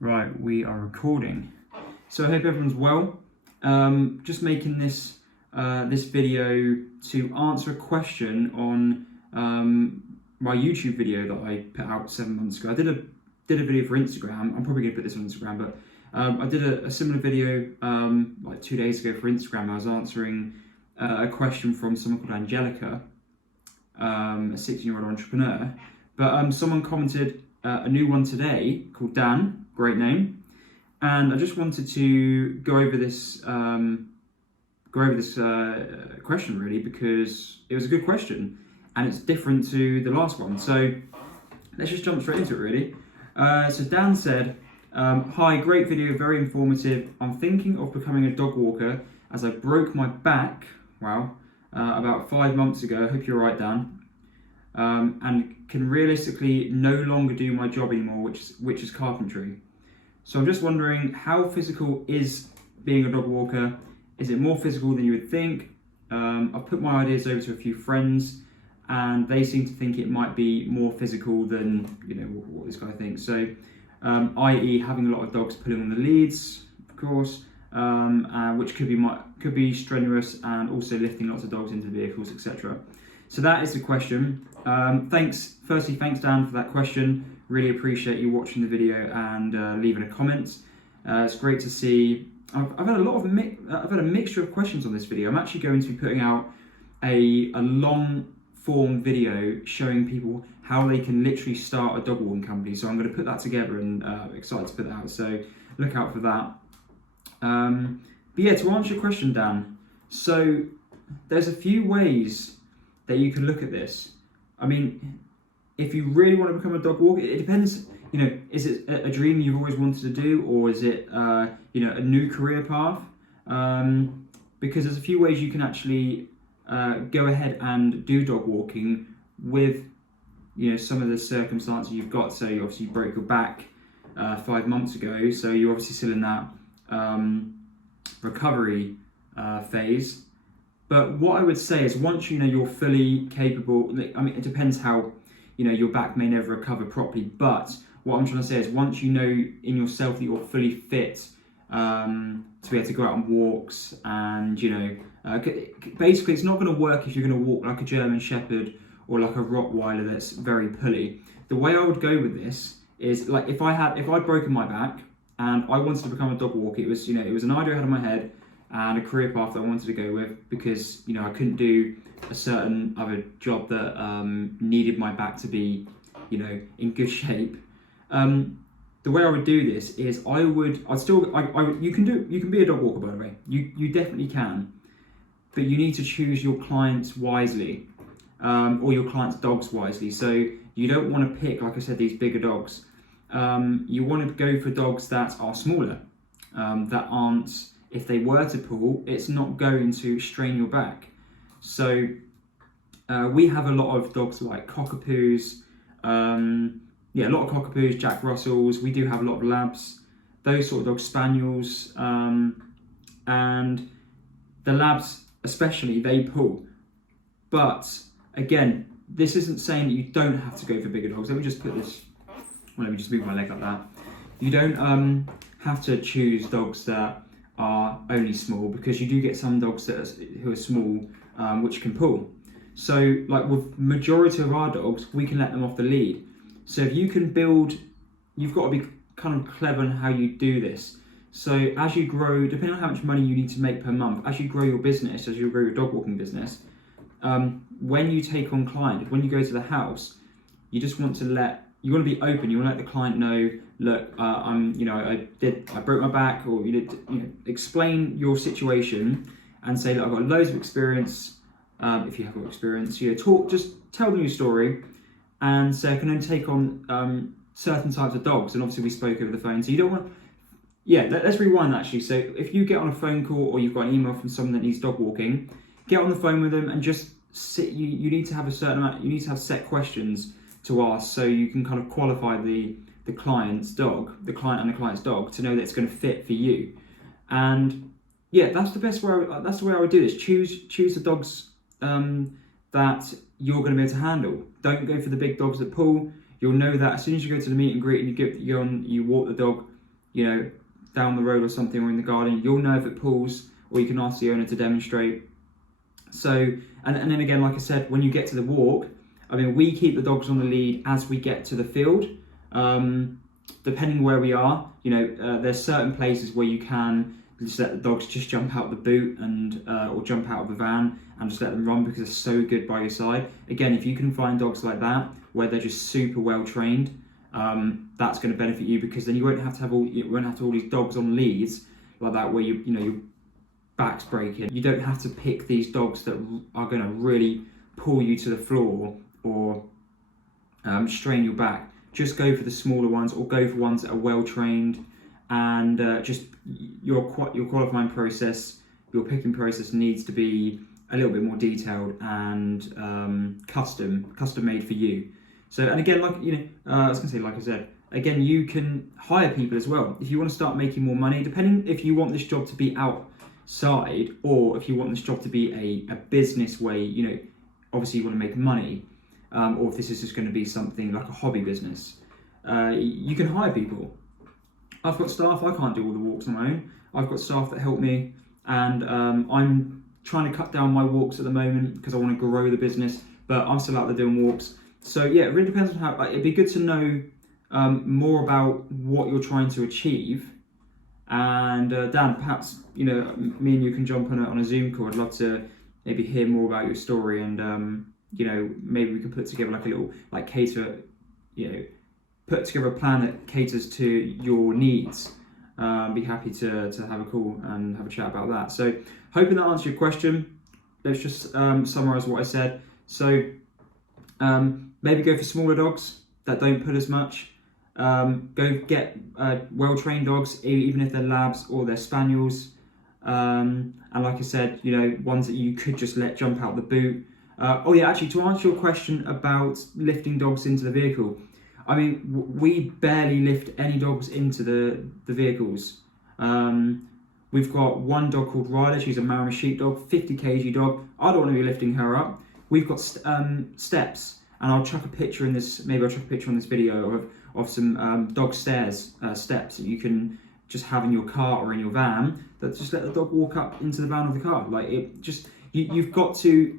Right, we are recording. So I hope everyone's well. Just making this video to answer a question on my YouTube video that I put out 7 months ago. I did a video for Instagram. I'm probably gonna put this on Instagram, but I did a similar video like 2 days ago for Instagram. I was answering a question from someone called Angelica, a 16-year-old entrepreneur. But someone commented a new one today called Dan. Great name. And I just wanted to go over this question really, because it was a good question and it's different to the last one. So let's just jump straight into it really. So Dan said, hi, great video, very informative. I'm thinking of becoming a dog walker as I broke my back, about 5 months ago. I hope you're right, Dan. And can realistically no longer do my job anymore, which is carpentry. So I'm just wondering, how physical is being a dog walker? Is it more physical than you would think? I've put my ideas over to a few friends and they seem to think it might be more physical than what this guy thinks. So i.e. having a lot of dogs pulling on the leads, of course, which could be strenuous, and also lifting lots of dogs into vehicles, etc. So that is the question. Firstly, thanks Dan for that question. Really appreciate you watching the video and leaving a comment. It's great to see. I've had a mixture of questions on this video. I'm actually going to be putting out a long form video showing people how they can literally start a dog walking company. So I'm going to put that together and excited to put that out. So look out for that. But yeah, to answer your question, Dan. So there's a few ways that you can look at this. I mean, if you really want to become a dog walker, it depends. Is it a dream you've always wanted to do, or is it a new career path? Because there's a few ways you can actually go ahead and do dog walking with some of the circumstances you've got. So you obviously broke your back 5 months ago, so you're obviously still in that recovery phase. But what I would say is, once you're fully capable, I mean, it depends how, your back may never recover properly, but what I'm trying to say is, once you know in yourself that you're fully fit to be able to go out on walks, and basically it's not going to work if you're going to walk like a German Shepherd or like a Rottweiler that's very pulley. The way I would go with this is, like, if I'd broken my back and I wanted to become a dog walker, it was an idea I had in my head and a career path that I wanted to go with, because I couldn't do a certain other job that needed my back to be in good shape. The way I would do this is, you can be a dog walker, by the way. You definitely can, but you need to choose your clients wisely, or your clients' dogs wisely. So you don't want to pick, like I said, these bigger dogs. You want to go for dogs that are smaller, that aren't, if they were to pull, it's not going to strain your back. So we have a lot of dogs like Cockapoos, a lot of Cockapoos, Jack Russells. We do have a lot of Labs, those sort of dogs, Spaniels, and the Labs especially, they pull. But again, this isn't saying that you don't have to go for bigger dogs. Let me just move my leg like that. You don't have to choose dogs that are only small, because you do get some dogs who are small, which can pull. So, like with majority of our dogs, we can let them off the lead. So if you can build, you've got to be kind of clever in how you do this. So as you grow, depending on how much money you need to make per month, as you grow your business, as you grow your dog walking business, when you take on clients, when you go to the house, you want to be open. You want to let the client know, look, I broke my back, or explain your situation and say, look, I've got loads of experience. If you have got experience, just tell them your story, and say, I can only take on certain types of dogs. And obviously we spoke over the phone, so you don't want. Let's rewind actually. So if you get on a phone call, or you've got an email from someone that needs dog walking, get on the phone with them and just sit. You need to have a certain amount. You need to have set questions to ask, so you can kind of qualify the client's dog, the client and the client's dog, to know that it's going to fit for you. And that's the best way. That's the way I would do this. Choose the dogs that you're going to be able to handle. Don't go for the big dogs that pull. You'll know that as soon as you go to the meet and greet and you walk the dog, down the road or something, or in the garden, you'll know if it pulls, or you can ask the owner to demonstrate. So, and then again, like I said, when you get to the walk, we keep the dogs on the lead as we get to the field. Depending where we are, there's certain places where you can just let the dogs just jump out the boot and or jump out of the van and just let them run because they're so good by your side. Again, if you can find dogs like that where they're just super well trained, that's going to benefit you, because then you won't have to have all these dogs on leads like that where your back's breaking. You don't have to pick these dogs that are going to really pull you to the floor or strain your back. Just go for the smaller ones, or go for ones that are well trained, and just your qualifying process, your picking process needs to be a little bit more detailed and custom made for you. So, and again, I said, again, you can hire people as well if you want to start making more money. Depending if you want this job to be outside, or if you want this job to be a business where obviously you want to make money. Or if this is just going to be something like a hobby business, you can hire people. I've got staff. I can't do all the walks on my own. I've got staff that help me, and I'm trying to cut down my walks at the moment because I want to grow the business, but I'm still out there doing walks. So yeah, it really depends on how. It'd be good to know more about what you're trying to achieve. And Dan, perhaps me and you can jump on a Zoom call. I'd love to maybe hear more about your story, and maybe we can put together like a little put together a plan that caters to your needs. Be happy to have a call and have a chat about that. So hoping that answered your question. Let's just summarize what I said. So maybe go for smaller dogs that don't pull as much. Go get well-trained dogs, even if they're labs or they're spaniels. And like I said, ones that you could just let jump out the boot. Actually, to answer your question about lifting dogs into the vehicle, we barely lift any dogs into the vehicles. We've got one dog called Ryder. She's a Marama sheepdog, 50 kg dog. I don't want to be lifting her up. We've got steps, and I'll chuck a picture in this. Maybe I'll chuck a picture on this video of some dog steps that you can just have in your car or in your van. That just let the dog walk up into the van of the car. You've got to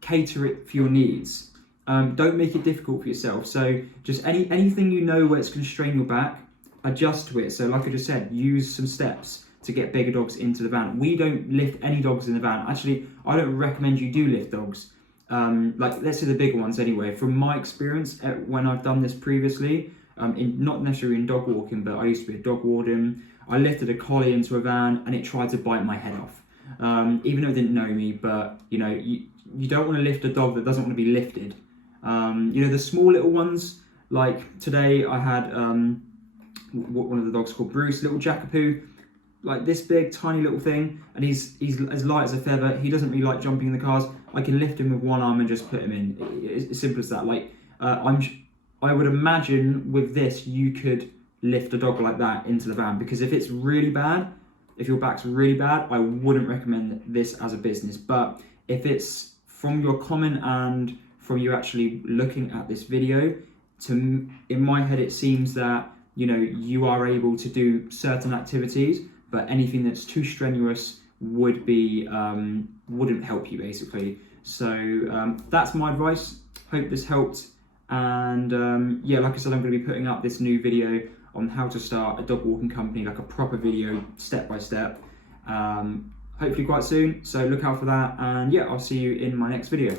cater it for your needs. Don't make it difficult for yourself. So just anything where it's going to strain your back, adjust to it. So like I just said, use some steps to get bigger dogs into the van. We don't lift any dogs in the van. Actually, I don't recommend you do lift dogs. Let's say the bigger ones anyway. From my experience, when I've done this previously, not necessarily in dog walking, but I used to be a dog warden. I lifted a collie into a van and it tried to bite my head off. Even though it didn't know me, but you don't want to lift a dog that doesn't want to be lifted. The small little ones, like today I had one of the dogs called Bruce, little Jackapoo, like this big, tiny little thing, and he's as light as a feather. He doesn't really like jumping in the cars. I can lift him with one arm and just put him in. It's as simple as that. I would imagine with this, you could lift a dog like that into the van, because if it's really bad, if your back's really bad, I wouldn't recommend this as a business. But if it's from your comment and from you actually looking at this video, in my head, it seems that, you are able to do certain activities, but anything that's too strenuous wouldn't help you, basically. So that's my advice. Hope this helped. And like I said, I'm going to be putting up this new video on how to start a dog walking company, like a proper video, step by step. Hopefully quite soon. So look out for that. And I'll see you in my next video.